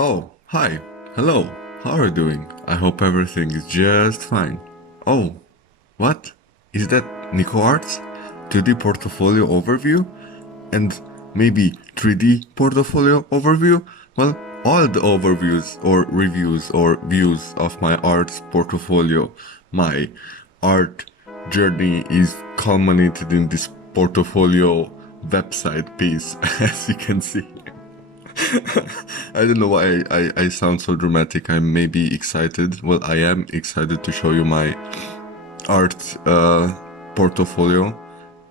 Oh, hi. Hello. How are you doing? I hope everything is just fine. Oh, what? Is that Nico Arts? 2D portfolio overview? And maybe 3D portfolio overview? Well, all the overviews or reviews or views of my arts portfolio, my art journey is culminated in this portfolio website piece, as you can see. I don't know why I sound so dramatic. I'm maybe excited. Well, I am excited to show you my art portfolio.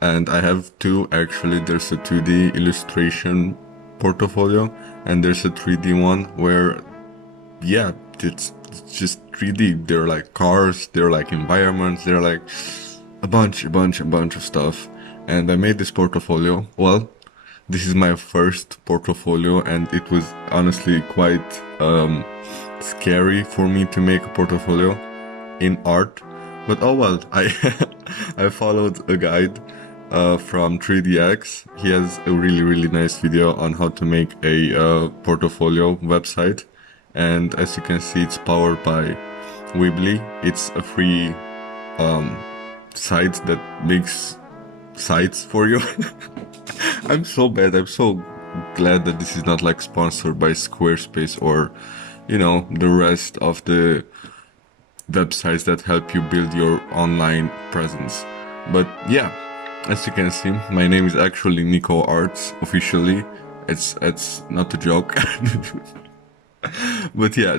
And I have two actually. There's a 2D illustration portfolio and there's a 3D one where, yeah, it's just 3D. They're like cars, they're like environments, they're like a bunch of stuff. And I made this portfolio. Well, this is my first portfolio and it was honestly quite scary for me to make a portfolio in art. But oh well, I I followed a guide from 3DX. He has a really nice video on how to make a portfolio website. And as you can see, it's powered by Weebly. It's a free site that makes sites for you. I'm so bad. I'm so glad that this is not like sponsored by Squarespace or, you know, the rest of the websites that help you build your online presence. But yeah, as you can see, my name is actually Nico Arts officially. It's not a joke. But yeah,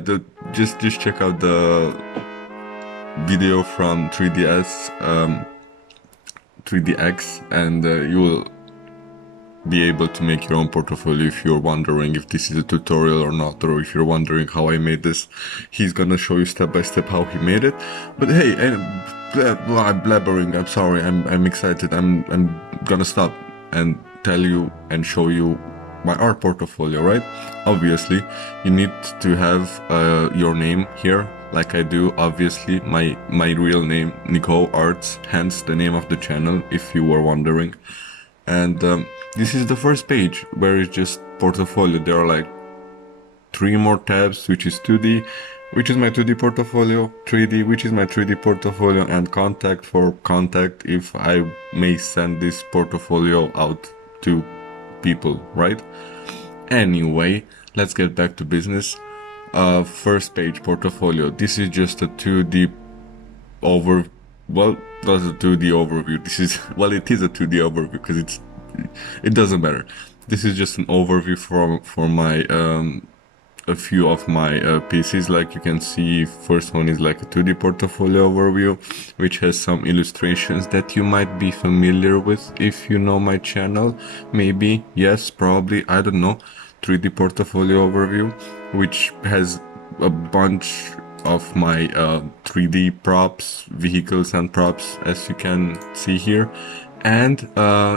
just check out the video from 3DX and you will be able to make your own portfolio. If you're wondering if this is a tutorial or not, or if you're wondering how I made this, he's gonna show you step by step how he made it. But hey, I'm blabbering. I'm sorry. I'm excited. I'm gonna stop and tell you and show you my art portfolio, right? Obviously, you need to have your name here, like I do. Obviously, my real name, Nico Arts, hence the name of the channel, if you were wondering. And this is the first page where it's just portfolio. There are like 3 more tabs, which is 2D, which is my 2D portfolio, 3D, which is my 3D portfolio, and contact for contact if I may send this portfolio out to people, right? Anyway, let's get back to business. First page, portfolio. This is just a 2D well, that's a 2D overview. This is, well, it is a 2D overview because it doesn't matter. This is just an overview for my a few of my pieces. Like you can see, first one is like a 2D portfolio overview, which has some illustrations that you might be familiar with if you know my channel. Maybe, yes, probably, I don't know. 3D portfolio overview, which has a bunch of my 3D props, vehicles and props, as you can see here. And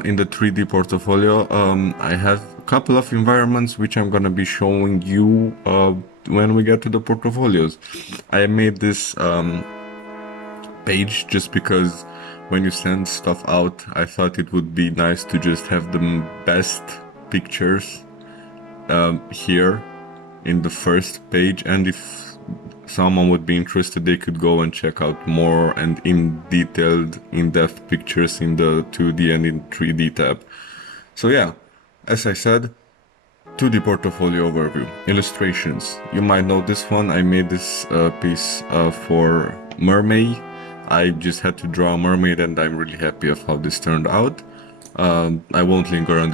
in the 3D portfolio, I have a couple of environments which I'm gonna be showing you when we get to the portfolios. I made this page just because when you send stuff out, I thought it would be nice to just have the best pictures here in the first page, and if someone would be interested, they could go and check out more and in-depth pictures in the 2D and in 3D tab. So yeah, as I said, 2D portfolio overview, illustrations. You might know this one. I made this piece for Mermaid. I just had to draw a mermaid and I'm really happy of how this turned out. I won't linger on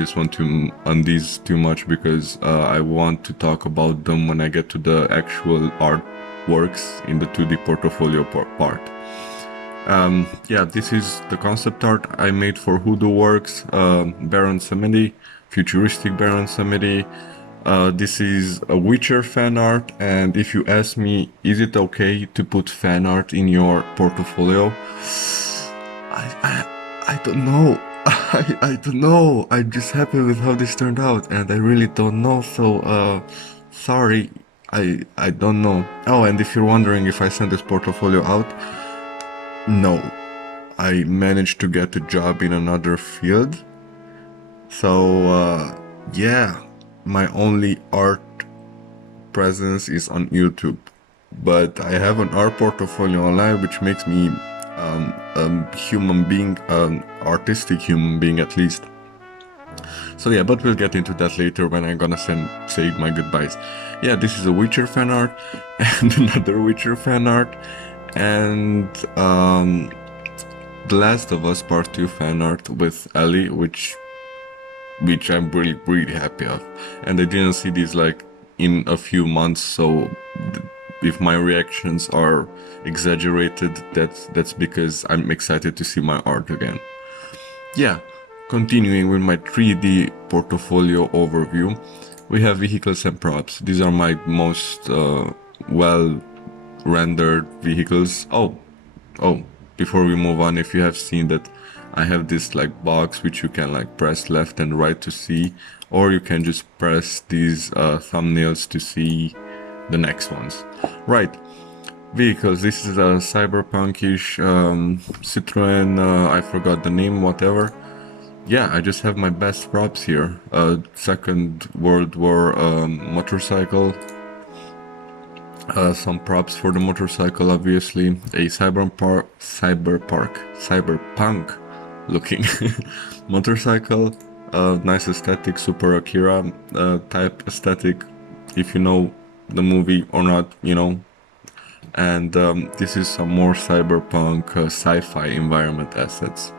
these too much because I want to talk about them when I get to the actual artworks in the 2D portfolio part. Yeah, this is the concept art I made for Hoodoo Works, Baron Samedi, Futuristic Baron Samedi. This is a Witcher fan art, and if you ask me, is it okay to put fan art in your portfolio? I don't know. I don't know. I'm just happy with how this turned out, and I really don't know. So, sorry. I don't know. Oh, and if you're wondering if I sent this portfolio out, no. I managed to get a job in another field. So, yeah, my only art presence is on YouTube, but I have an art portfolio online, which makes me a human being, an artistic human being at least. So yeah, but we'll get into that later when I'm gonna say my goodbyes. Yeah, this is a Witcher fan art and another Witcher fan art, and The Last of Us Part 2 fan art with Ellie, which I'm really happy of. And I didn't see these like in a few months, so if my reactions are exaggerated, that's because I'm excited to see my art again. Yeah, continuing with my 3D portfolio overview, we have vehicles and props. These are my most well rendered vehicles. Oh, before we move on, if you have seen that I have this like box which you can like press left and right to see, or you can just press these thumbnails to see the next ones. Right, vehicles. This is a cyberpunkish Citroen, I forgot the name, whatever. Yeah, I just have my best props here. Second World War motorcycle. Some props for the motorcycle, obviously. A cyberpunk looking motorcycle. Nice aesthetic, super Akira type aesthetic, if you know the movie or not, you know. And this is some more cyberpunk sci-fi environment assets.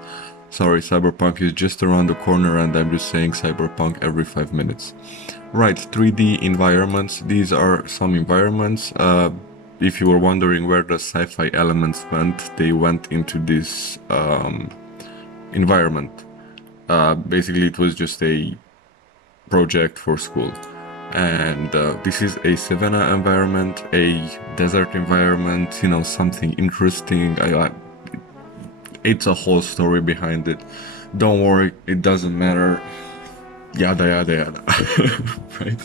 Sorry, cyberpunk is just around the corner and I'm just saying cyberpunk every 5 minutes. Right, 3D environments. These are some environments. If you were wondering where the sci-fi elements went, they went into this environment. Basically, it was just a project for school. And this is a savanna environment, a desert environment, you know, something interesting. It's a whole story behind it. Don't worry, it doesn't matter. Yada yada yada. Right?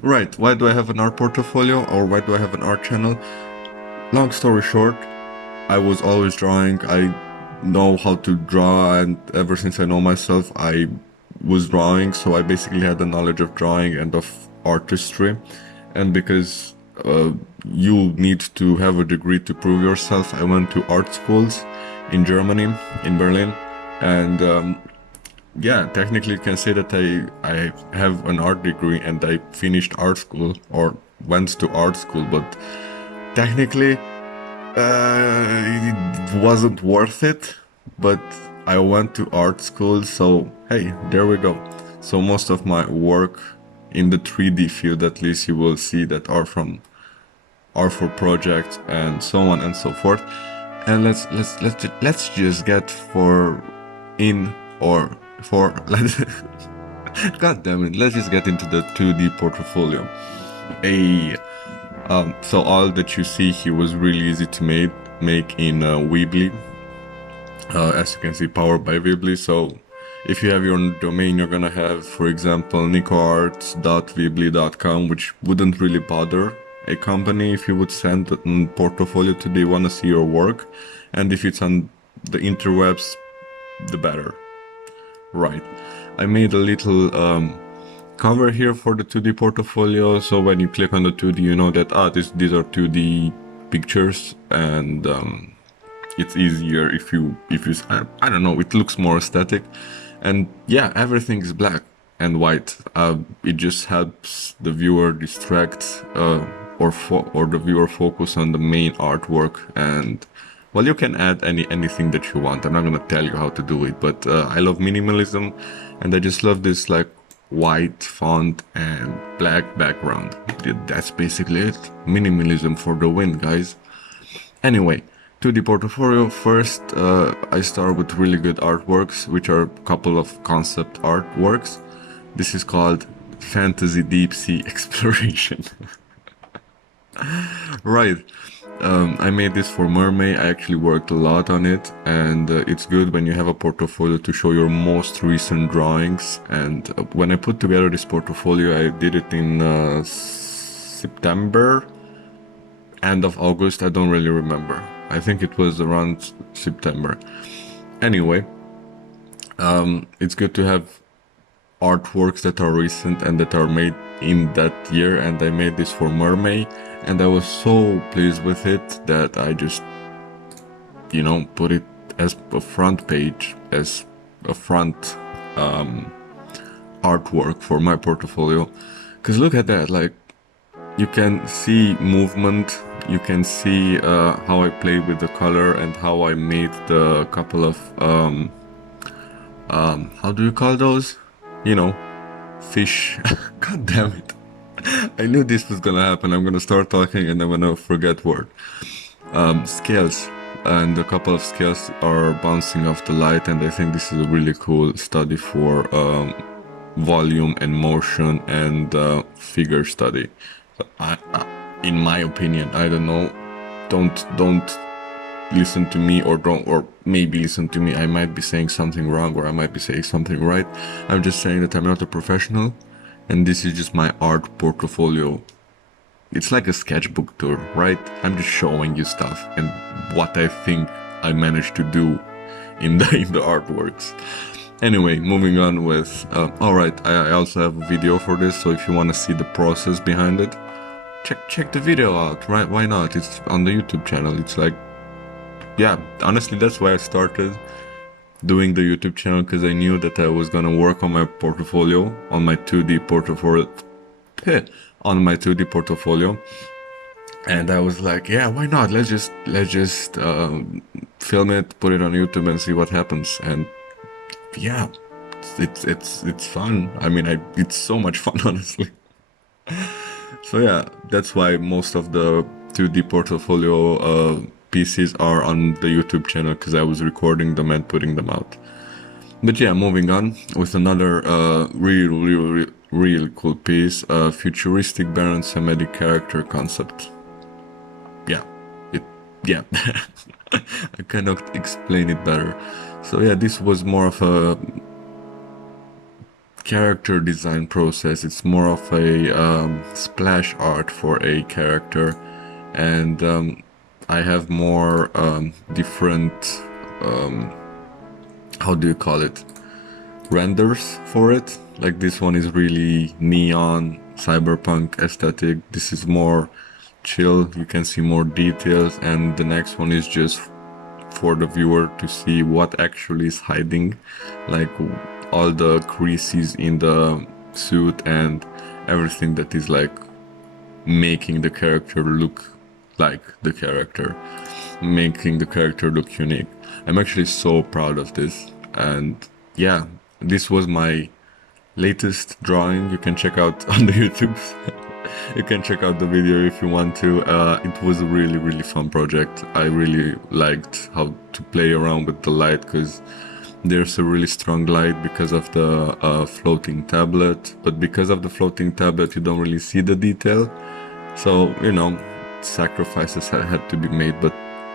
Right, why do I have an art portfolio, or why do I have an art channel? Long story short, I was always drawing. I know how to draw, and ever since I know myself, I was drawing, so I basically had the knowledge of drawing and of artistry. And because you need to have a degree to prove yourself, I went to art schools in Germany, in Berlin, and yeah, technically you can say that I have an art degree and I finished art school, or went to art school, but technically it wasn't worth it, but I went to art school, so hey, there we go. So most of my work in the 3D field, at least, you will see that are for projects and so on and so forth. And let's just get God damn it, let's just get into the 2D portfolio. So all that you see here was really easy to make in Weebly. As you can see, powered by Weebly. So if you have your own domain, you're gonna have, for example, nicoarts.weebly.com, which wouldn't really bother a company if you would send a portfolio to they want to see your work, and if it's on the interwebs, the better. Right, I made a little cover here for the 2D portfolio, so when you click on the 2D, you know that these are 2D pictures, and it's easier if you I don't know, it looks more aesthetic. And yeah, everything is black and white. It just helps the viewer distract or the viewer focus on the main artwork. And well, you can add anything that you want. I'm not gonna tell you how to do it, but I love minimalism, and I just love this like white font and black background. That's basically it. Minimalism for the win, guys. Anyway, 2D portfolio. First, I start with really good artworks, which are a couple of concept artworks. This is called Fantasy Deep Sea Exploration. Right. I made this for Mermaid. I actually worked a lot on it, and it's good when you have a portfolio to show your most recent drawings. And when I put together this portfolio, I did it in September, end of August, I don't really remember. I think it was around September. Anyway, it's good to have artworks that are recent and that are made in that year, and I made this for Mermaid, and I was so pleased with it that I just, you know, put it as a front page, as a front artwork for my portfolio. Because look at that, like, you can see movement, you can see how I played with the color and how I made the couple of how do you call those? You know, fish. God damn it. I knew this was gonna happen. I'm gonna start talking and I'm gonna forget word. Scales. And a couple of scales are bouncing off the light, and I think this is a really cool study for volume and motion and figure study. So in my opinion, I don't know. Don't listen to me, or maybe listen to me. I might be saying something wrong, or I might be saying something right. I'm just saying that I'm not a professional, and this is just my art portfolio. It's like a sketchbook tour, right? I'm just showing you stuff and what I think I managed to do in the artworks. Anyway, moving on with, alright, I also have a video for this, so if you want to see the process behind it, check the video out, right? Why not? It's on the YouTube channel. It's like, yeah, honestly, that's why I started doing the YouTube channel, because I knew that I was gonna work on my portfolio, on my 2D portfolio, and I was like, yeah, why not? Let's just film it, put it on YouTube, and see what happens. And yeah, it's fun. I mean, it's so much fun, honestly. So yeah, that's why most of the 2D portfolio pieces are on the YouTube channel, because I was recording them and putting them out. But yeah, moving on with another real cool piece, futuristic Baron Samedi character concept. Yeah, I cannot explain it better. So yeah, this was more of a character design process. It's more of a splash art for a character, and I have more different, how do you call it, renders for it. Like this one is really neon, cyberpunk aesthetic. This is more chill, you can see more details, and the next one is just for the viewer to see what actually is hiding, like all the creases in the suit and everything that is like making the character look like the character, making the character look unique. I'm actually so proud of this, and yeah, this was my latest drawing. You can check out on the YouTube. You can check out the video if you want to. It was a really fun project. I really liked how to play around with the light, because there's a really strong light because of the floating tablet, but because of the floating tablet you don't really see the detail. So, you know, sacrifices had to be made, but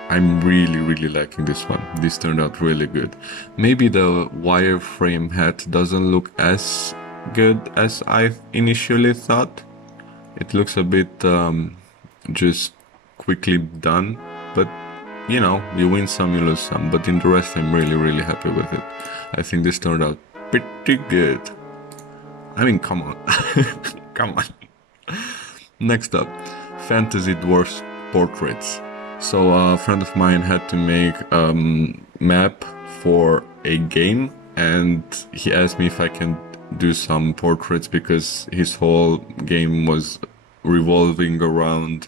I'm really liking this one. This turned out really good. Maybe the wireframe hat doesn't look as good as I initially thought. It looks a bit just quickly done, but you know, you win some, you lose some. But in the rest, I'm really happy with it. I think this turned out pretty good. I mean, come on. Come on. Next up, Fantasy Dwarfs portraits. So a friend of mine had to make a map for a game, and he asked me if I can do some portraits, because his whole game was revolving around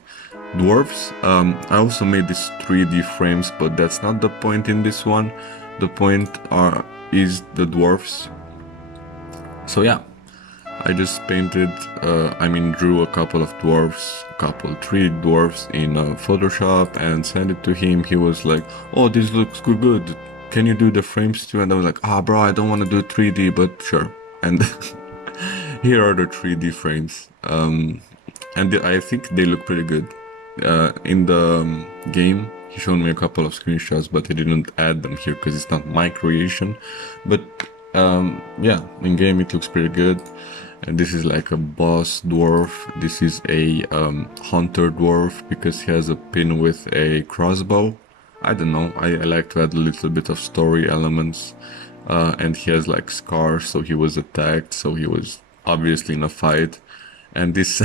dwarfs. I also made these 3D frames, but that's not the point in this one. The point is the dwarfs. So yeah, I just painted, drew a couple of dwarfs, three dwarfs in Photoshop, and sent it to him. He was like, oh, this looks good. Can you do the frames too? And I was like, bro, I don't want to do 3D, but sure. And here are the 3D frames. And I think they look pretty good. In the game, he showed me a couple of screenshots, but I didn't add them here because it's not my creation. But yeah, in game it looks pretty good. And this is like a boss dwarf. This is a hunter dwarf because he has a pin with a crossbow. I don't know, I like to add a little bit of story elements. and he has like scars, so he was attacked, so he was obviously in a fight. And this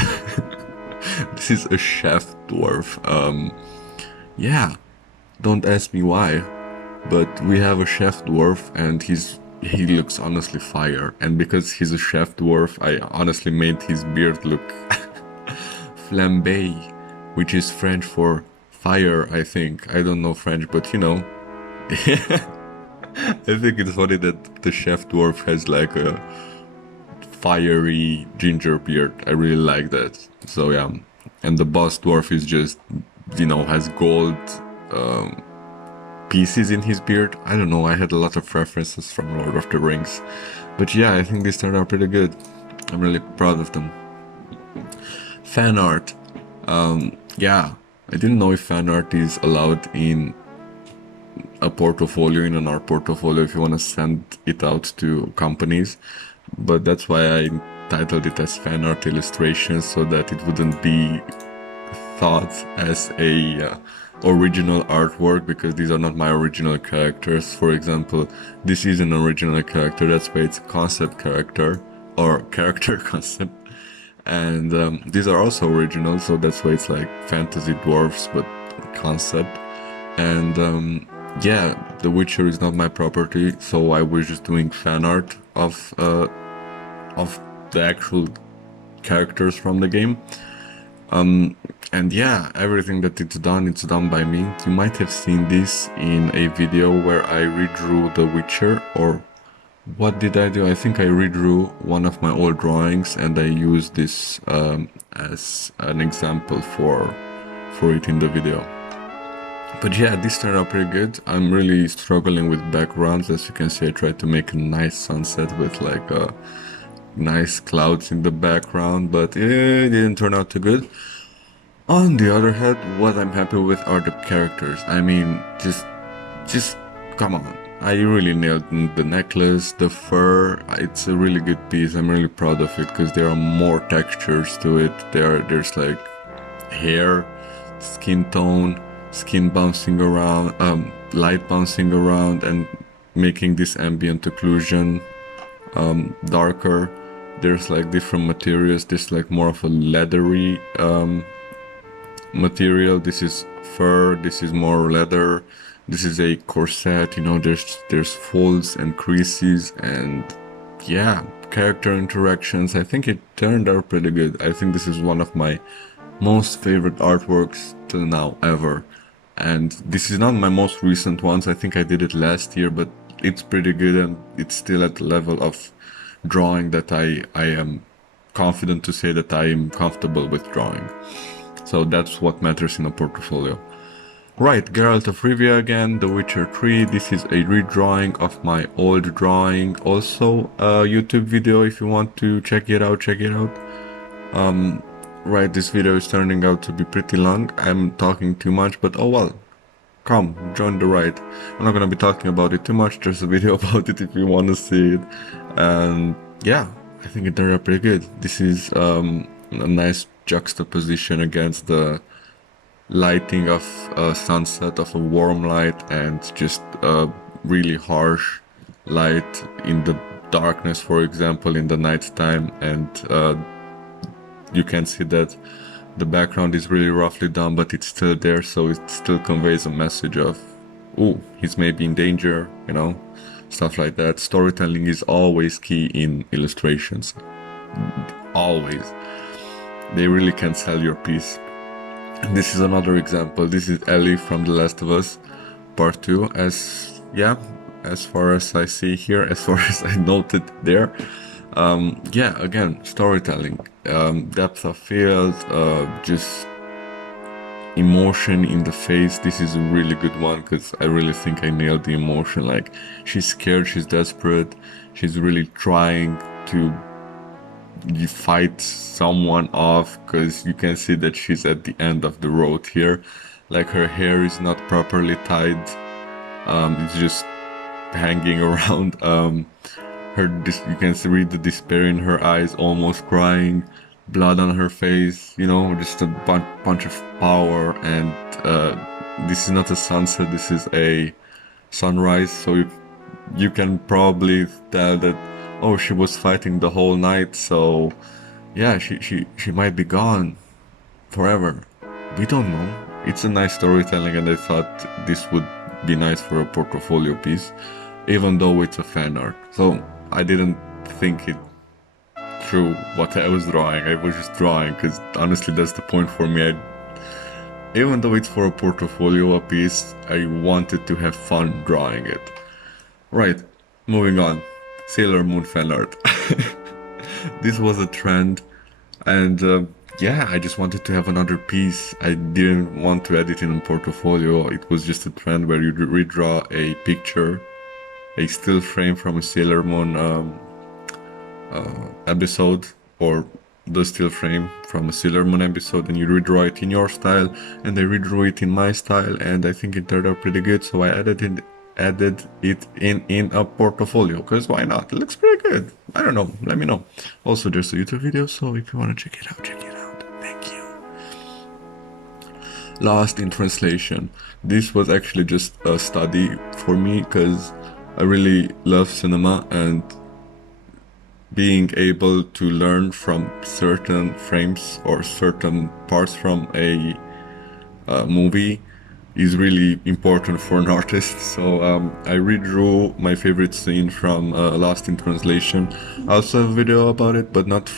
this is a chef dwarf. Yeah, don't ask me why, but we have a chef dwarf, and he looks honestly fire. And because he's a chef dwarf, I honestly made his beard look flambe, which is French for fire, I think. I don't know French, but you know. I think it's funny that the chef dwarf has like a fiery ginger beard. I really like that. So yeah, and the boss dwarf is just, you know, has gold pieces in his beard. I don't know, I had a lot of references from Lord of the Rings. But yeah, I think these turned out pretty good. I'm really proud of them. Fan art. Yeah, I didn't know if fan art is allowed in a portfolio, in an art portfolio, if you want to send it out to companies. But that's why I titled it as fan art illustrations, so that it wouldn't be thought as a original artwork, because these are not my original characters. For example, this is an original character, that's why it's a concept character, or character concept. And these are also original, so that's why it's like fantasy dwarfs, but concept. And yeah, The Witcher is not my property, so I was just doing fan art of the actual characters from the game. And yeah, everything that it's done by me. You might have seen this in a video where I redrew The Witcher, or what did I do? I think I redrew one of my old drawings, and I used this as an example for it in the video. But yeah, this turned out pretty good. I'm really struggling with backgrounds. As you can see, I tried to make a nice sunset with like nice clouds in the background, but it didn't turn out too good. On the other hand, what I'm happy with are the characters. I mean, just come on. I really nailed the necklace, the fur. It's a really good piece. I'm really proud of it because there are more textures to it. There's like hair, skin tone, skin bouncing around, light bouncing around, and making this ambient occlusion darker. There's like different materials. This like more of a leathery material. This is fur. This is more leather. This is a corset. You know, there's folds and creases, and yeah, character interactions. I think it turned out pretty good. I think this is one of my most favorite artworks till now ever. And this is not my most recent ones. I think I did it last year, but it's pretty good, and it's still at the level of drawing that I am confident to say that I am comfortable with drawing. So that's what matters in a portfolio. Right, Geralt of Rivia again, The Witcher 3. This is a redrawing of my old drawing. Also a YouTube video, if you want to check it out, check it out. Right, this video is turning out to be pretty long. I'm talking too much, but oh well. Come, join the ride. I'm not gonna be talking about it too much, there's a video about it if you want to see it. And yeah, I think it turned out pretty good. This is a nice juxtaposition against the lighting of a sunset, of a warm light, and just a really harsh light in the darkness, for example, in the night time. And you can see that the background is really roughly done, but it's still there, so it still conveys a message of, oh, he's maybe in danger, you know, stuff like that. Storytelling is always key in illustrations. Always. They really can sell your piece. This is another example. This is Ellie from The Last of Us Part 2, as far as I see here, as far as I noted there. Yeah, again, storytelling, depth of field, just emotion in the face. This is a really good one because I really think I nailed the emotion. Like, she's scared, she's desperate, she's really trying to fight someone off, because you can see that she's at the end of the road here. Like, her hair is not properly tied, it's just hanging around. You can read the despair in her eyes, almost crying, blood on her face, you know, just a bunch of power. And this is not a sunset, this is a sunrise, so you can probably tell that, oh, she was fighting the whole night, so yeah, she might be gone forever. We don't know. It's a nice storytelling, and I thought this would be nice for a portfolio piece, even though it's a fan art. So I didn't think it through what I was drawing. I was just drawing because honestly, that's the point for me. Even though it's for a portfolio piece, I wanted to have fun drawing it. Right, moving on. Sailor Moon fan art. This was a trend, and yeah, I just wanted to have another piece. I didn't want to edit in a portfolio. It was just a trend where you redraw a picture, a still frame from a Sailor Moon episode, or the still frame from a Sailor Moon episode, and you redraw it in your style, and I redrew it in my style, and I think it turned out pretty good, so I added it in a portfolio, because why not? It looks pretty good. I don't know, let me know. Also, there's a YouTube video, so if you want to check it out, check it out. Thank you. Lost in Translation. This was actually just a study for me, because I really love cinema, and being able to learn from certain frames or certain parts from a movie is really important for an artist. So I redrew my favorite scene from Lost in Translation. I also have a video about it, but not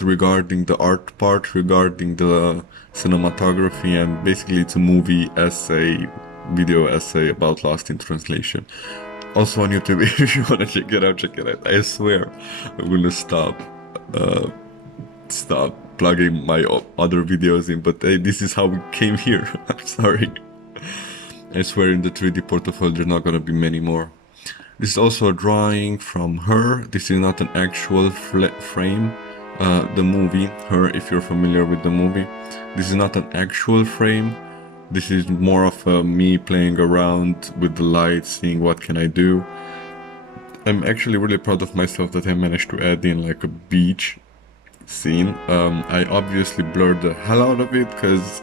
regarding the art part, regarding the cinematography, and basically it's a movie essay, video essay about Lost in Translation. Also on YouTube, if you wanna check it out, check it out. I swear, I'm gonna stop plugging my other videos in, but hey, this is how we came here. I'm sorry. I swear in the 3D portfolio there's not gonna be many more. This is also a drawing from Her. This is not an actual frame. The movie, Her, if you're familiar with the movie. This is not an actual frame. This is more of me playing around with the light, seeing what can I do. I'm actually really proud of myself that I managed to add in like a beach scene. I obviously blurred the hell out of it because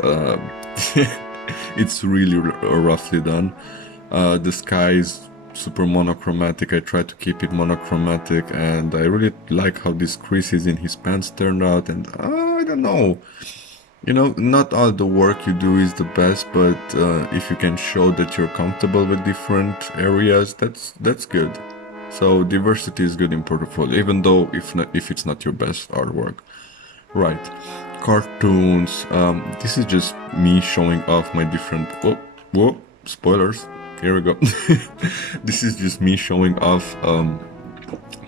it's really roughly done. The sky is super monochromatic. I tried to keep it monochromatic, and I really like how these creases in his pants turned out, and I don't know. You know, not all the work you do is the best, but if you can show that you're comfortable with different areas, that's good. So diversity is good in portfolio, even though if it's not your best artwork. Right, cartoons. This is just me showing off my different. Whoa, spoilers. Here we go. This is just me showing off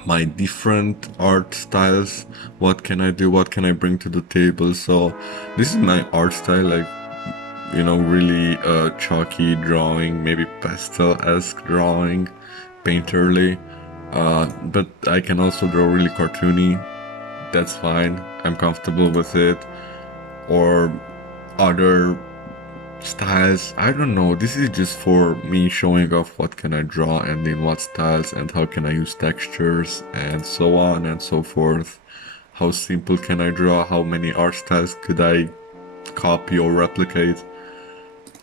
my different art styles. What can I do, what can I bring to the table? So this is my art style, like, you know, really chalky drawing, maybe pastel-esque drawing, painterly, but I can also draw really cartoony. That's fine, I'm comfortable with it. Or other styles, I don't know, this is just for me showing off what can I draw and in what styles and how can I use textures and so on and so forth. How simple can I draw, how many art styles could I copy or replicate.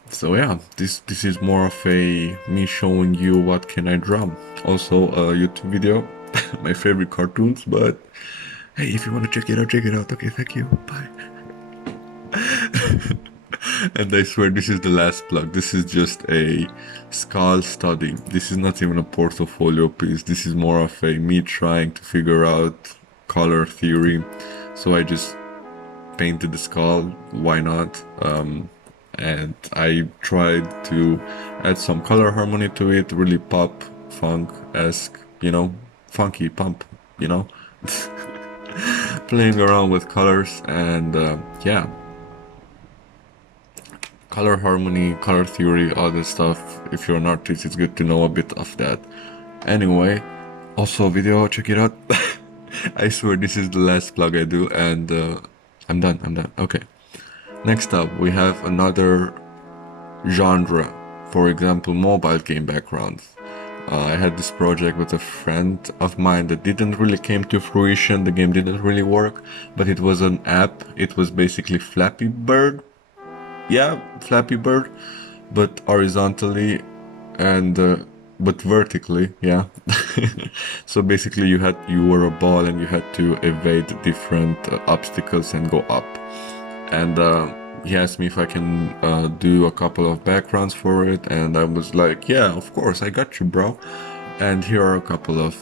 So yeah, this is more of a me showing you what can I draw. Also a YouTube video, my favorite cartoons, but hey, if you want to check it out, check it out. Okay, thank you, bye. And I swear this is the last plug. This is just a skull study. This is not even a portfolio piece. This is more of a me trying to figure out color theory. So I just painted the skull, why not? And I tried to add some color harmony to it, really pop, funk-esque, you know, funky pump, you know? Playing around with colors and yeah. Color harmony, color theory, all this stuff. If you're an artist, it's good to know a bit of that. Anyway, also video, check it out. I swear this is the last plug I do, and I'm done. Okay. Next up, we have another genre. For example, mobile game backgrounds. I had this project with a friend of mine that didn't really came to fruition. The game didn't really work, but it was an app. It was basically Flappy Bird. Yeah, Flappy Bird, but horizontally, and but vertically, yeah. So basically you were a ball and you had to evade different obstacles and go up. And he asked me if I can do a couple of backgrounds for it, and I was like, yeah, of course, I got you, bro. And here are a couple of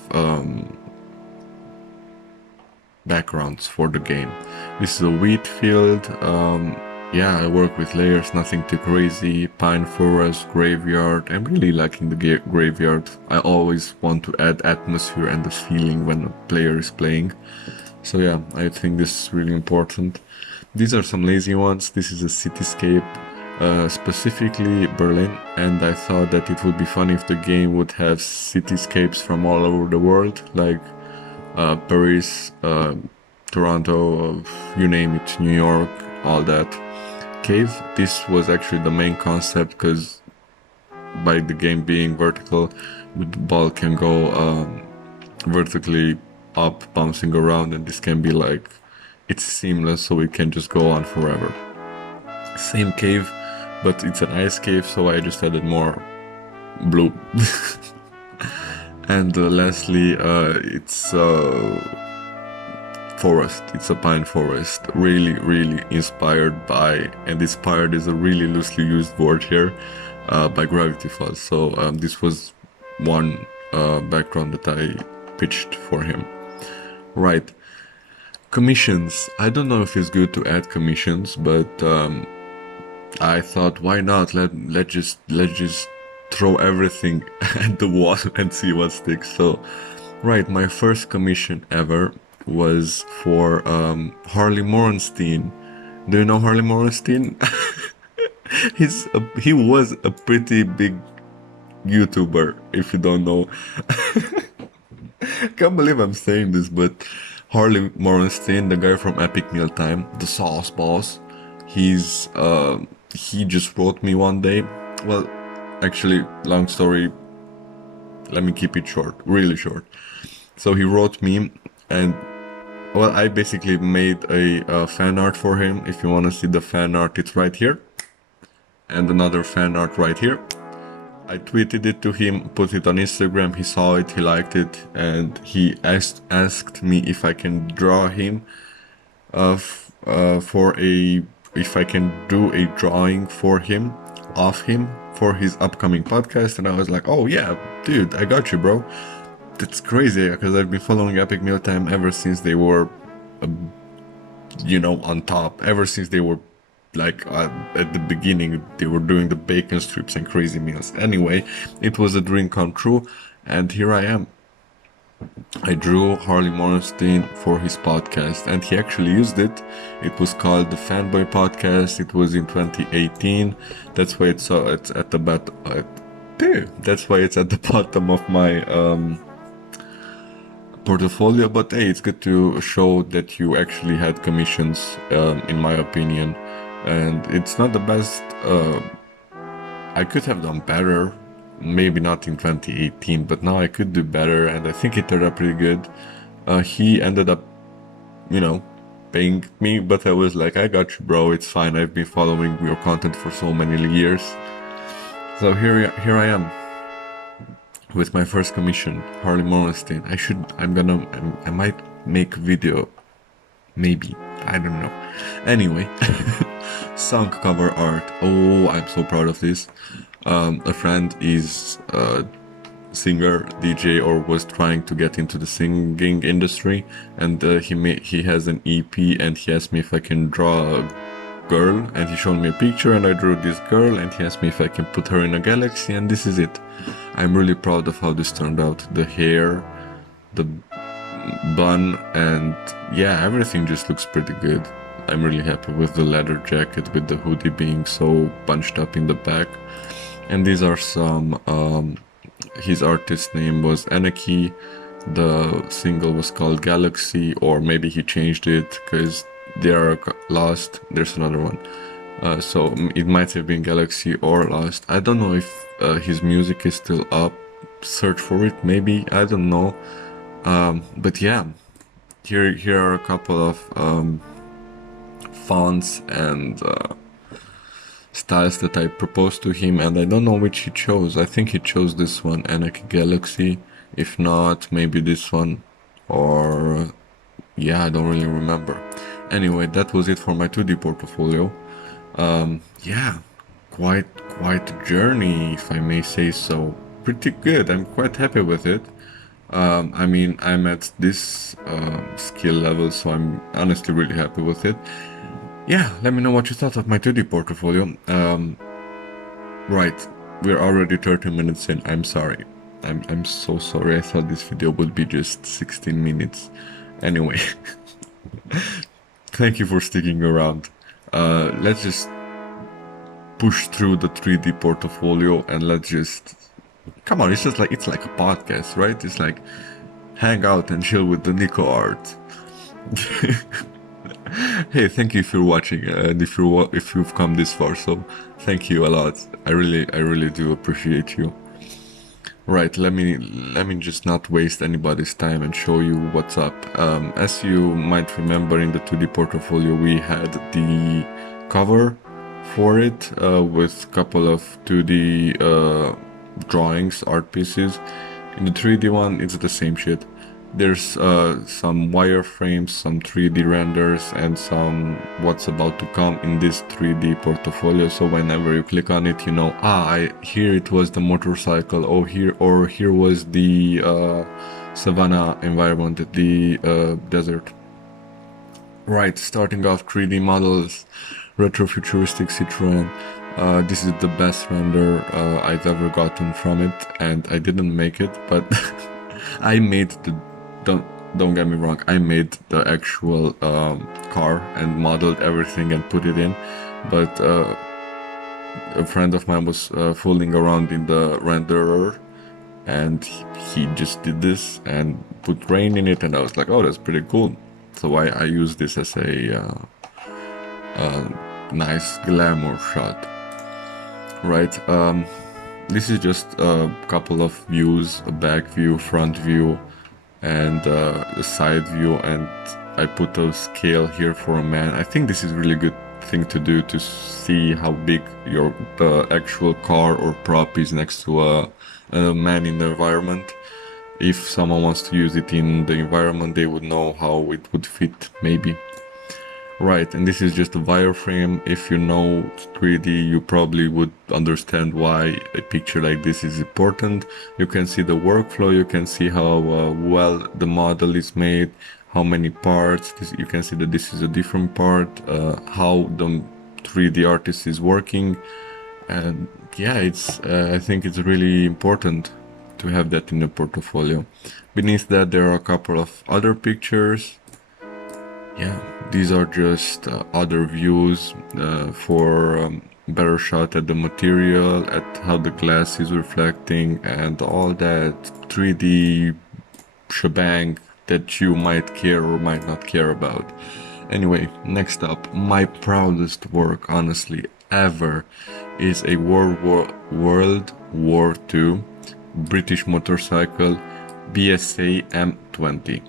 backgrounds for the game. This is a wheat field. Yeah, I work with layers, nothing too crazy. Pine forest, graveyard. I'm really liking the graveyard. I always want to add atmosphere and the feeling when a player is playing. So yeah, I think this is really important. These are some lazy ones. This is a cityscape, specifically Berlin, and I thought that it would be fun if the game would have cityscapes from all over the world, like Paris, Toronto, you name it, New York, all that. Cave, this was actually the main concept, because by the game being vertical, the ball can go vertically up, bouncing around, and this can be like, it's seamless, so it can just go on forever. Same cave, but it's an ice cave, so I just added more blue. And lastly, it's forest. It's a pine forest, really inspired by, and inspired is a really loosely used word here, by Gravity Falls. So this was one background that I pitched for him. Right. Commissions. I don't know if it's good to add commissions, but I thought, why not? Let's just throw everything at the wall and see what sticks. So, right, my first commission ever was for Harley Morenstein. Do you know Harley Morenstein? He was a pretty big YouTuber, if you don't know. Can't believe I'm saying this, but Harley Morenstein, the guy from Epic Mealtime, the sauce boss, he just wrote me one day. Well, actually, long story, let me keep it short, really short. So he wrote me, and well, I basically made a fan art for him. If you want to see the fan art, it's right here, and another fan art right here. I tweeted it to him, put it on Instagram, he saw it, he liked it, and he asked me if I can draw him if I can do a drawing for him, of him, for his upcoming podcast. And I was like, oh yeah, dude, I got you, bro. That's crazy, because I've been following Epic Mealtime ever since they were, on top, ever since they were like at the beginning, they were doing the bacon strips and crazy meals. Anyway, it was a dream come true, and here I am. I drew Harley Morenstein for his podcast, and he actually used it. It was called the Fanboy Podcast. It was in 2018. That's why it's at the that's why it's at the bottom of my portfolio. But hey, it's good to show that you actually had commissions, in my opinion. And it's not the best. I could have done better, maybe not in 2018, but now I could do better, and I think it turned out pretty good. He ended up, paying me, but I was like, I got you, bro, it's fine, I've been following your content for so many years. So here I am, with my first commission, Harley Morenstein. I might make a video, maybe, I don't know. Anyway, song cover art. Oh, I'm so proud of this. A friend is a singer, DJ, or was trying to get into the singing industry, and he has an EP, and he asked me if I can draw a girl, and he showed me a picture, and I drew this girl, and he asked me if I can put her in a galaxy, and this is it. I'm really proud of how this turned out. The hair, the bun, and yeah, everything just looks pretty good. I'm really happy with the leather jacket, with the hoodie being so bunched up in the back. And these are some, his artist name was Anarchy, the single was called Galaxy, or maybe he changed it because they are lost. There's another one. So it might have been Galaxy or Lost. I don't know if his music is still up. Search for it, maybe, I don't know. But yeah, here are a couple of fonts and styles that I proposed to him, and I don't know which he chose. I think he chose this one, Anak Galaxy. If not, maybe this one, or yeah, I don't really remember. Anyway, that was it for my 2D portfolio. Yeah, quite a journey, if I may say so. Pretty good. I'm quite happy with it. I mean, I'm at this skill level, so I'm honestly really happy with it. Yeah, let me know what you thought of my 2D portfolio. Right, we're already 30 minutes in. I'm sorry. I'm so sorry. I thought this video would be just 16 minutes. Anyway, thank you for sticking around. Let's just push through the 3D portfolio and let's just... Come on, it's like a podcast, right? It's like hang out and chill with the Nico art. Hey, thank you if you're watching and if you've come this far, so thank you a lot. I really do appreciate you. Right, let me just not waste anybody's time and show you what's up. As you might remember, in the 2D portfolio we had the cover for it with a couple of 2D drawings, art pieces. In the 3D one, it's the same shit. There's some wireframes, some 3D renders, and some what's about to come in this 3D portfolio. So whenever you click on it, you know, here it was the motorcycle, or here was the savanna environment, the desert. Right, starting off 3D models, RetroFuturistic Citroen. This is the best render I've ever gotten from it, and I didn't make it, but I made the... Don't get me wrong, I made the actual car and modeled everything and put it in, but a friend of mine was fooling around in the renderer, and he just did this and put rain in it, and I was like, oh, that's pretty cool. So I use this as a nice glamour shot. Right, this is just a couple of views, a back view, front view, and the side view, and I put a scale here for a man. I think this is a really good thing to do, to see how big the actual car or prop is next to a man in the environment. If someone wants to use it in the environment, they would know how it would fit, maybe. Right, and this is just a wireframe. If you know 3D, you probably would understand why a picture like this is important. You can see the workflow, you can see how well the model is made, how many parts. You can see that this is a different part, how the 3D artist is working. And yeah, I think it's really important to have that in the portfolio. Beneath that, there are a couple of other pictures. Yeah, these are just other views for better shot at the material, at how the glass is reflecting, and all that 3D shebang that you might care or might not care about. Anyway, next up, my proudest work, honestly, ever, is a World War II British motorcycle BSA M20.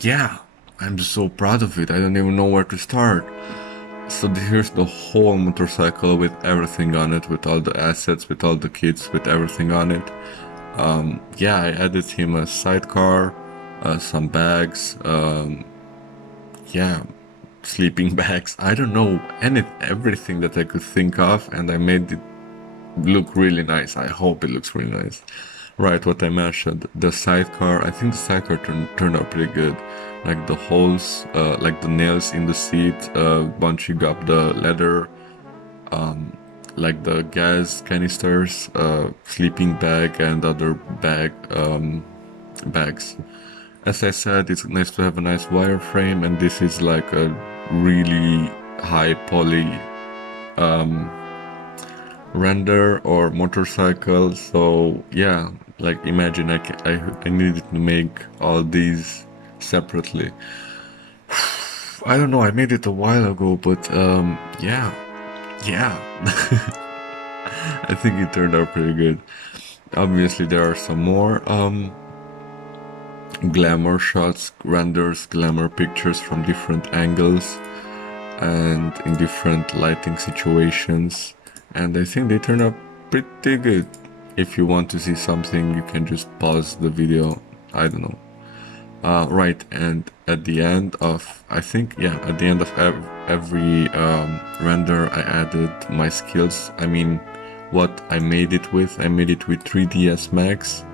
Yeah, I'm just so proud of it. I don't even know where to start. So here's the whole motorcycle with everything on it, with all the assets, with all the kits, with everything on it. Yeah, I added him a sidecar, some bags, yeah, sleeping bags. I don't know, everything that I could think of, and I made it look really nice. I hope it looks really nice. Right, what I mentioned, the sidecar, I think the sidecar turned out pretty good. Like the holes, like the nails in the seat, bunching up the leather, like the gas canisters, sleeping bag, and other bags. As I said, it's nice to have a nice wireframe, and this is like a really high poly render or motorcycle. So yeah, like imagine I needed to make all these separately. I don't know, I made it a while ago, but yeah I think it turned out pretty good. Obviously there are some more glamour shots, renders, glamour pictures from different angles. and in different lighting situations, and I think they turn out pretty good. If you want to see something, you can just pause the video. I don't know. Right, and at the end of, I think, yeah, at the end of every render, I added my skills. I mean, what I made it with. I made it with 3ds Max,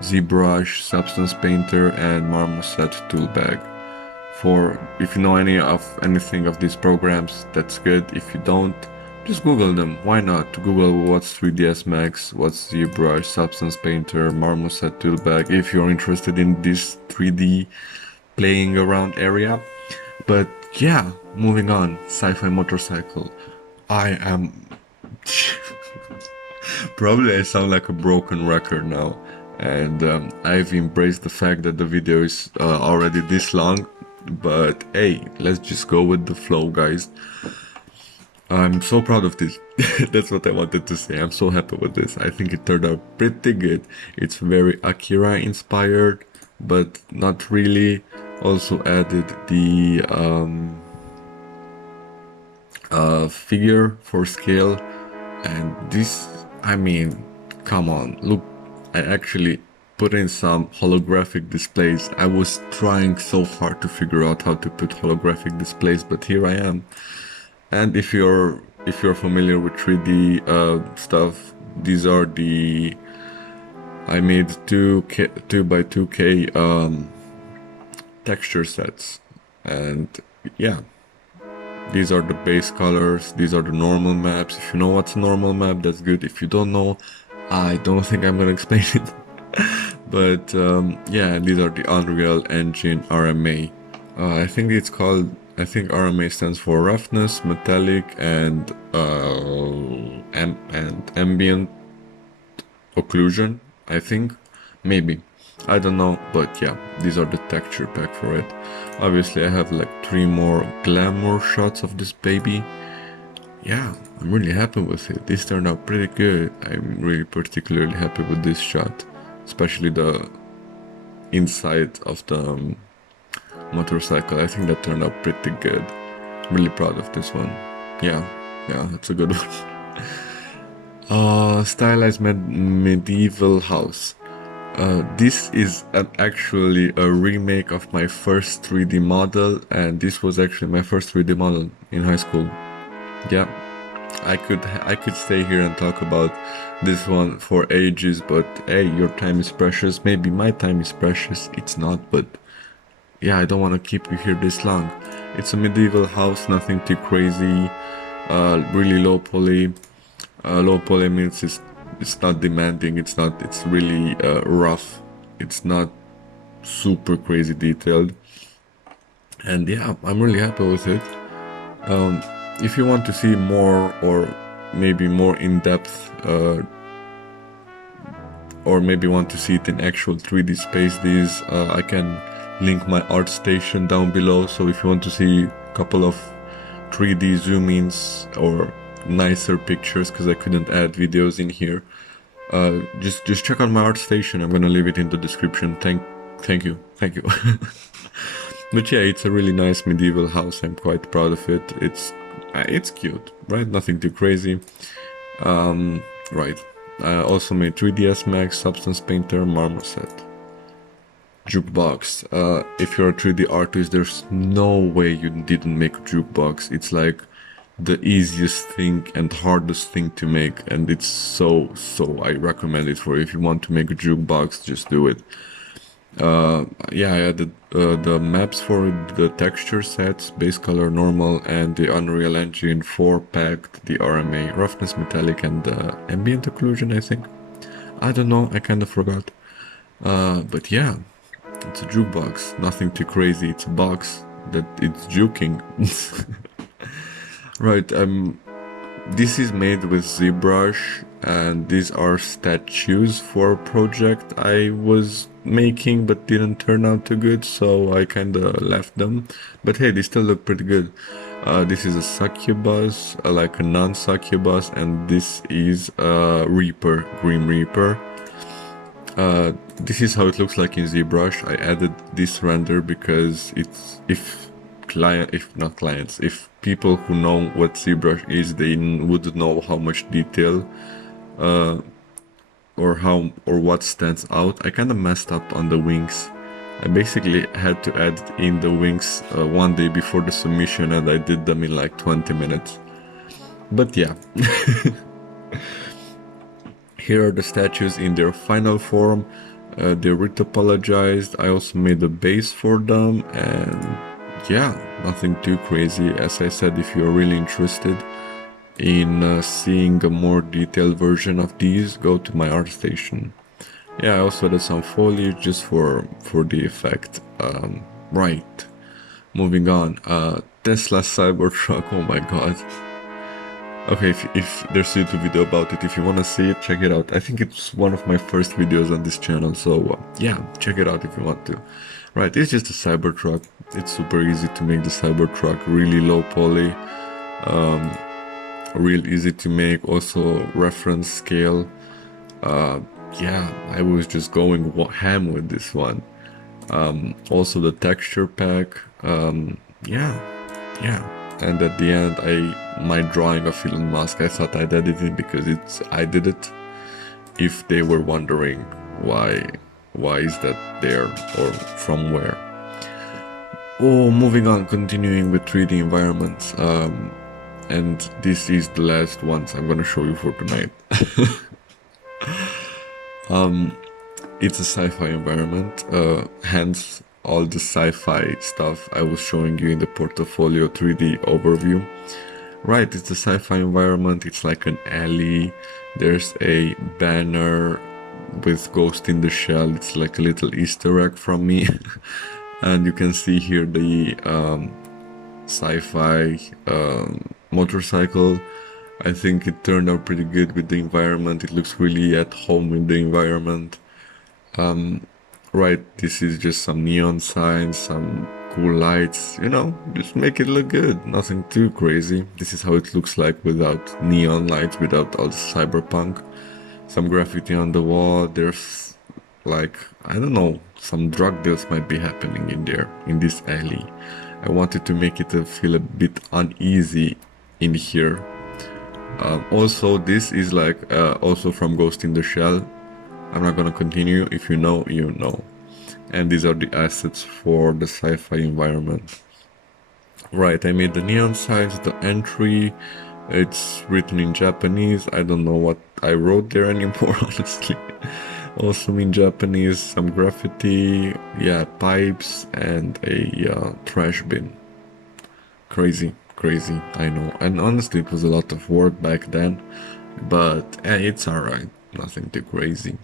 ZBrush, Substance Painter, and Marmoset Toolbag. For if you know anything of these programs, that's good. If you don't, just Google them. Why not? Google what's 3ds Max, what's ZBrush, Substance Painter, Marmoset Toolbag, if you're interested in this 3D playing around area. But yeah, moving on. SciFi Motorcycle. I am... Probably I sound like a broken record now. And I've embraced the fact that the video is already this long. But hey, let's just go with the flow, guys. I'm so proud of this. That's what I wanted to say. I'm so happy with this. I think it turned out pretty good. It's very Akira inspired, but not really. Also added the figure for scale. And this, I mean, come on, look, I actually put in some holographic displays. I was trying so hard to figure out how to put holographic displays, but here I am. And if you're familiar with 3D stuff, these are the, I made 2x2k texture sets, and yeah, these are the base colors, these are the normal maps. If you know what's a normal map, that's good. If you don't know, I don't think I'm gonna explain it. But yeah, these are the Unreal Engine RMA. I think it's called, I think RMA stands for roughness, metallic, and ambient occlusion, I think, maybe. I don't know, but yeah, these are the texture pack for it. Obviously I have like 3 more glamour shots of this baby. Yeah, I'm really happy with it. This turned out pretty good. I'm really particularly happy with this shot, especially the inside of the motorcycle. I think that turned out pretty good. I'm really proud of this one. Yeah, that's a good one. Stylized medieval house. This is actually a remake of my first 3D model, and this was actually my first 3D model in high school. Yeah, I could stay here and talk about this one for ages, but hey, your time is precious. Maybe my time is precious. It's not, but yeah, I don't want to keep you here this long. It's a medieval house, nothing too crazy. Really low poly. Low poly means it's not demanding. It's really rough. It's not super crazy detailed. And yeah, I'm really happy with it. If you want to see more, or maybe more in-depth, or maybe want to see it in actual 3D space, I can link my Artstation down below. So if you want to see a couple of 3D zoom-ins or nicer pictures, because I couldn't add videos in here, just check out my Artstation. I'm gonna leave it in the description. Thank you. But yeah, it's a really nice medieval house. I'm quite proud of it. It's cute, right? Nothing too crazy. Right. I also made 3ds Max, Substance Painter, Marmoset. Jukebox. If you're a 3D artist, there's no way you didn't make a jukebox. It's like the easiest thing and hardest thing to make, and it's so I recommend it for you. If you want to make a jukebox, just do it. Yeah, I added the maps for the texture sets, base color, normal, and the Unreal Engine 4 packed, the RMA, roughness, metallic, and ambient occlusion, I think. I don't know, I kind of forgot. But yeah, it's a jukebox, nothing too crazy. It's a box that it's juking. Right, this is made with ZBrush, and these are statues for a project I was making but didn't turn out too good, so I kinda left them. But hey, they still look pretty good. This is a succubus, like a non-succubus, and this is a Reaper, Grim Reaper. This is how it looks like in ZBrush. I added this render because it's, if client, if not clients, if people who know what ZBrush is, they would know how much detail or what stands out. I kind of messed up on the wings. I basically had to add in the wings one day before the submission, and I did them in like 20 minutes. But yeah. Here are the statues in their final form. They retopologized. I also made a base for them, and yeah, nothing too crazy. As I said, if you're really interested in seeing a more detailed version of these, go to my Artstation. Yeah, I also did some foliage just for the effect. Right, moving on. Tesla Cybertruck, oh my god. Okay, if there's a YouTube video about it, if you want to see it, check it out. I think it's one of my first videos on this channel, so yeah, check it out if you want to. Right, it's just a Cybertruck. It's super easy to make the Cybertruck, really low poly, real easy to make, also reference scale. Yeah, I was just going ham with this one. Also the texture pack, yeah. And at the end, my drawing of Elon Musk, I thought I'd edit it because I did it. If they were wondering why is that there or from where. Oh, moving on, continuing with 3D environments. And this is the last ones I'm gonna show you for tonight. It's a sci-fi environment, hence all the sci-fi stuff I was showing you in the portfolio 3D overview. Right, it's a sci-fi environment, it's like an alley, there's a banner with Ghost in the Shell, it's like a little Easter egg from me. And you can see here the SciFi motorcycle. I think it turned out pretty good with the environment, it looks really at home in the environment. Right, this is just some neon signs, some cool lights, you know, just make it look good, nothing too crazy. This is how it looks like without neon lights, without all the cyberpunk. Some graffiti on the wall, there's like, I don't know, some drug deals might be happening in there, in this alley. I wanted to make it feel a bit uneasy in here. Also, this is like also from Ghost in the Shell. I'm not gonna continue, if you know, you know. And these are the assets for the sci-fi environment. Right, I made the neon signs, the entry, it's written in Japanese, I don't know what I wrote there anymore, honestly. Also in Japanese, some graffiti, yeah, pipes, and a trash bin. Crazy, I know. And honestly, it was a lot of work back then, but it's alright, nothing too crazy.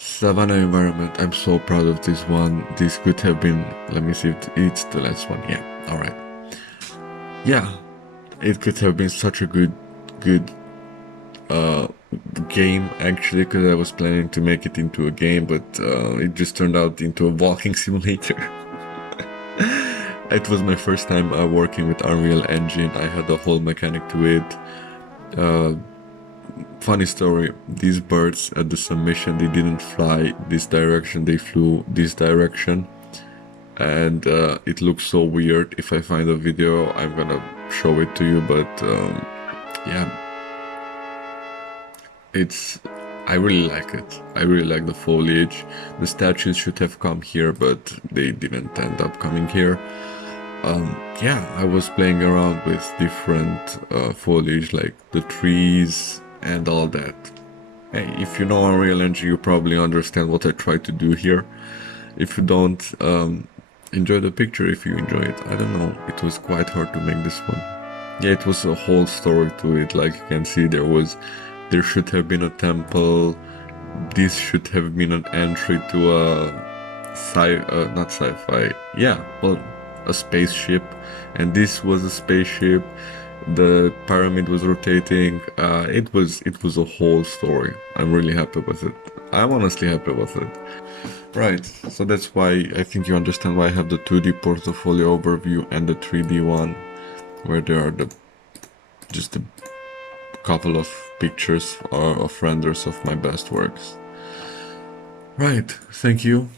Savannah environment, I'm so proud of this one. This could have been, let me see if it's the last one. Yeah, alright. Yeah, it could have been such a good game actually, because I was planning to make it into a game, but it just turned out into a walking simulator. It was my first time working with Unreal Engine. I had a whole mechanic to it. Funny story, these birds at the submission, they didn't fly this direction, they flew this direction, and it looks so weird. If I find a video, I'm gonna show it to you, but yeah, I really like it. I really like the foliage. The statues should have come here, but they didn't end up coming here. Yeah, I was playing around with different foliage, like the trees and all that. Hey, if you know Unreal Engine, you probably understand what I tried to do here. If you don't, enjoy the picture if you enjoy it. I don't know, it was quite hard to make this one. Yeah, it was a whole story to it. Like you can see, there should have been a temple. This should have been an entry to a not sci-fi. Yeah, well, a spaceship, and this was a spaceship. The pyramid was rotating. It was a whole story. I'm really happy with it. I'm honestly happy with it. Right, so that's why I think you understand why I have the 2D portfolio overview and the 3D one, where there are just a couple of pictures of renders of my best works. Right, thank you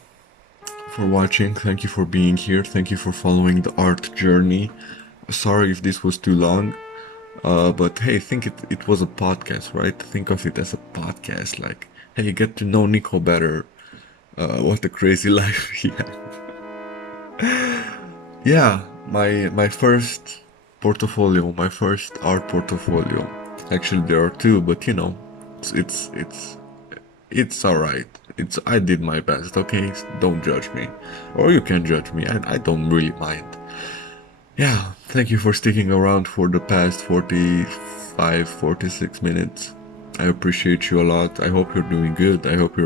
for watching, thank you for being here, thank you for following the art journey. Sorry if this was too long, but hey, think it was a podcast, right? Think of it as a podcast, like, hey, get to know Nico better. What a crazy life he had. Yeah, my first portfolio, my first art portfolio. Actually, there are two, but you know, it's all right. I did my best. Okay, don't judge me, or you can judge me. I don't really mind. Yeah, thank you for sticking around for the past 45, 46 minutes. I appreciate you a lot. I hope you're doing good. I hope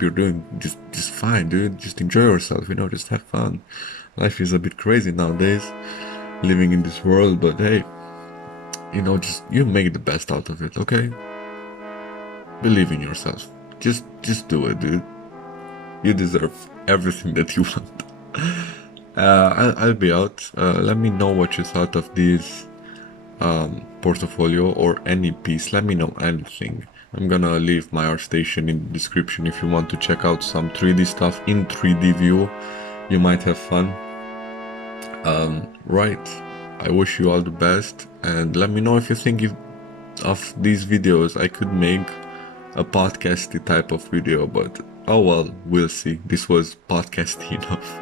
you're doing just fine, dude. Just enjoy yourself, you know, just have fun. Life is a bit crazy nowadays, living in this world, but hey, you know, just you make the best out of it, okay? Believe in yourself. Just do it, dude. You deserve everything that you want. I'll be out. Let me know what you thought of this portfolio or any piece. Let me know anything. I'm gonna leave my Artstation in the description if you want to check out some 3D stuff in 3D view. You might have fun. Right. I wish you all the best, and let me know if you think of these videos I could make a podcasty type of video, but oh well, we'll see. This was podcasty enough.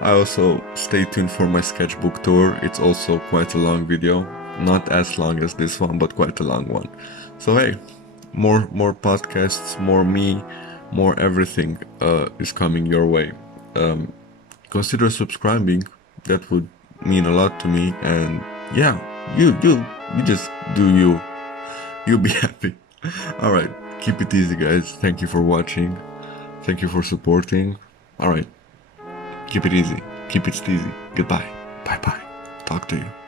I also stay tuned for my sketchbook tour. It's also quite a long video, not as long as this one, but quite a long one. So hey, more podcasts, more me, more everything is coming your way. Consider subscribing. That would mean a lot to me, and yeah, you just do you. You'll be happy. All right, keep it easy, guys. Thank you for watching. Thank you for supporting. All right. Keep it easy. Keep it steezy. Goodbye. Bye bye. Talk to you.